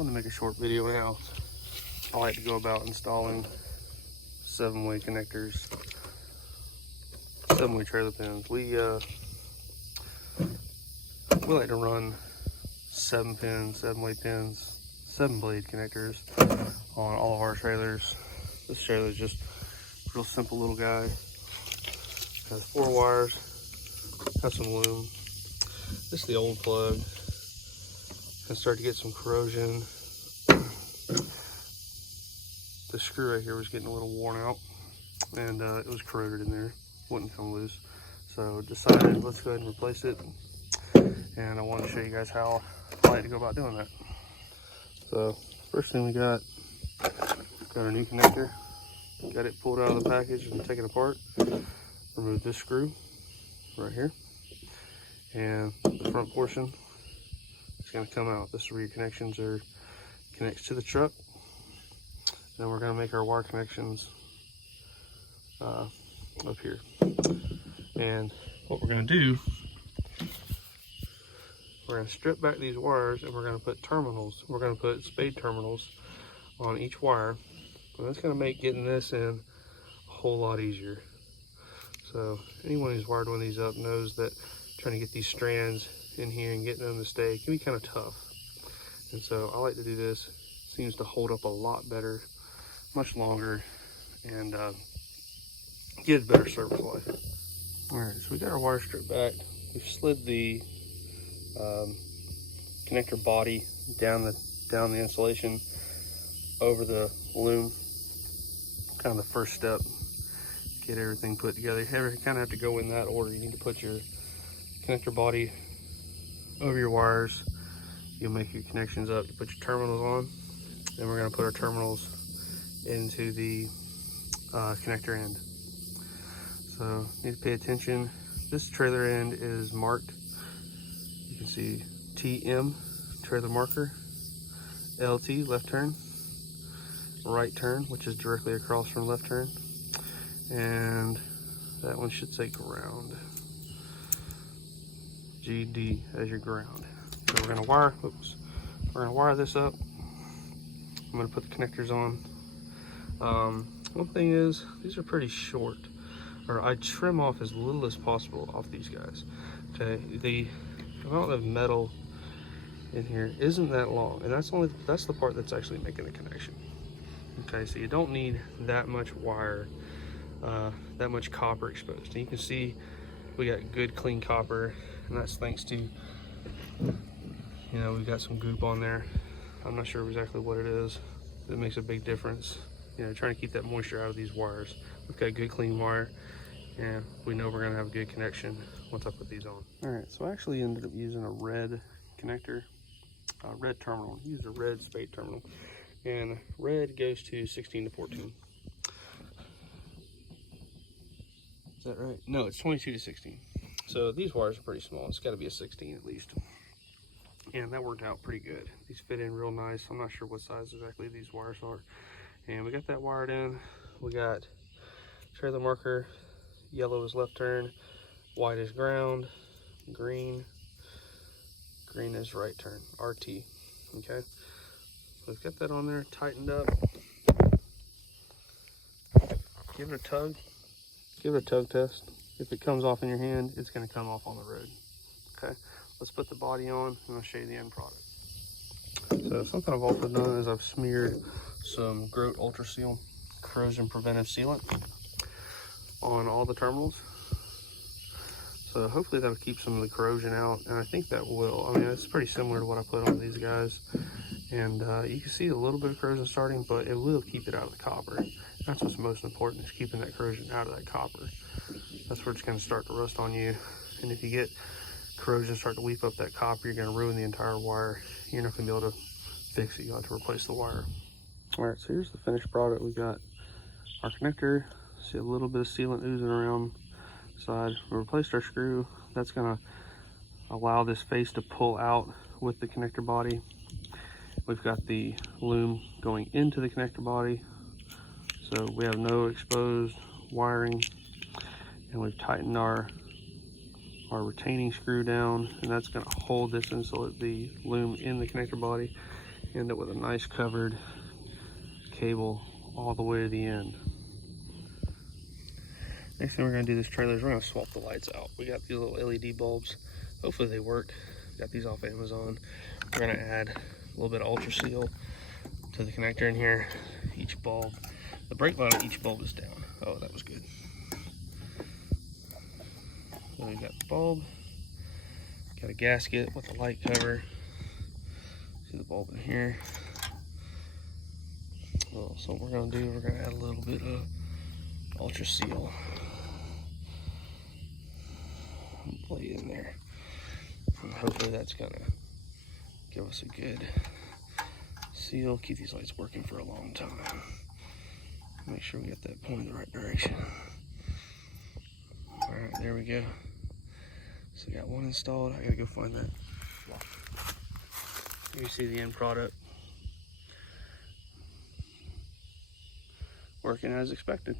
want to make a short video now. I like to go about installing 7-way connectors, 7-way trailer pins. We like to run 7-way pins, 7-blade connectors on all of our trailers. This trailer is just a real simple little guy. Has 4 wires, has some loom. This is the old plug. Gonna start to get some corrosion. The screw right here was getting a little worn out, and it was corroded in there, wouldn't come loose. So decided let's go ahead and replace it. And I wanted to show you guys how I like to go about doing that. So first thing we got our new connector. Got it pulled out of the package and taken apart. Remove this screw right here, and the front portion is going to come out. This is where your connections are connects to the truck. Then we're going to make our wire connections up here. And what we're going to do, we're going to strip back these wires and we're going to put terminals. We're going to put spade terminals on each wire. And that's going to make getting this in a whole lot easier. So anyone who's wired one of these up knows that trying to get these strands in here and getting them to stay can be kind of tough. And so I like to do this. It seems to hold up a lot better, much longer, and gives better service life. All right, so we got our wire stripped back. We've slid the connector body down the insulation over the loom. Kind of the first step. Get everything put together. You kind of have to go in that order. You need to put your connector body over your wires. You'll make your connections up. You put your terminals on. Then we're going to put our terminals into the connector end. So need to pay attention. This trailer end is marked. You can see TM, trailer marker, LT, left turn, right turn, which is directly across from left turn, and that one should say ground. GD as your ground. So we're gonna wire this up. I'm gonna put the connectors on. One thing is, these are pretty short, or I trim off as little as possible off these guys. Okay, the amount of metal in here isn't that long, and that's the part that's actually making the connection. Okay, so you don't need that much wire, that much copper exposed. And you can see we got good clean copper, and that's thanks to, we've got some goop on there. I'm not sure exactly what it is. It makes a big difference. Trying to keep that moisture out of these wires. We've got good clean wire, and we know we're gonna have a good connection once I put these on. All right, so I actually ended up using a red connector, red terminal. I used a red spade terminal, and red goes to 16 to 14. Is that right? No, it's 22 to 16. So these wires are pretty small. It's got to be a 16 at least. And that worked out pretty good. These fit in real nice. I'm not sure what size exactly these wires are. And we got that wired in. We got trailer marker. Yellow is left turn. White is ground. Green is right turn. RT. Okay. We've got that on there, tightened up. Give it a tug. Give it a tug test. If it comes off in your hand, it's going to come off on the road. Okay, let's put the body on and I'll show you the end product. So something I've also done is I've smeared some Grote Ultra Seal corrosion preventive sealant on all the terminals. So hopefully that'll keep some of the corrosion out, and I think that will. I mean, it's pretty similar to what I put on these guys. And you can see a little bit of corrosion starting, but it will keep it out of the copper. That's what's most important, is keeping that corrosion out of that copper. That's where it's going to start to rust on you. And if you get corrosion start to weep up that copper, you're going to ruin the entire wire. You're not going to be able to fix it. You'll have to replace the wire. All right, so here's the finished product. We got our connector. See a little bit of sealant oozing around the side. We replaced our screw. That's going to allow this face to pull out with the connector body. We've got the loom going into the connector body, so we have no exposed wiring, and we've tightened our retaining screw down, and that's going to hold this the loom in the connector body, End up with a nice covered cable all the way to the end. Next thing we're gonna do this trailer is we're gonna swap the lights out. We got these little LED bulbs. Hopefully they work. Got these off Amazon. We're gonna add a little bit of Ultra Seal to the connector in here. Each bulb, the brake line on each bulb is down. Oh, that was good. So we got the bulb, got a gasket with a light cover. See the bulb in here. Well, so what we're gonna do, we're gonna add a little bit of Ultra Seal. Play in there. And hopefully that's gonna give us a good seal, keep these lights working for a long time. Make sure we get that point in the right direction. All right, there we go. So we got one installed. I gotta go find that. You see the end product. Working as expected.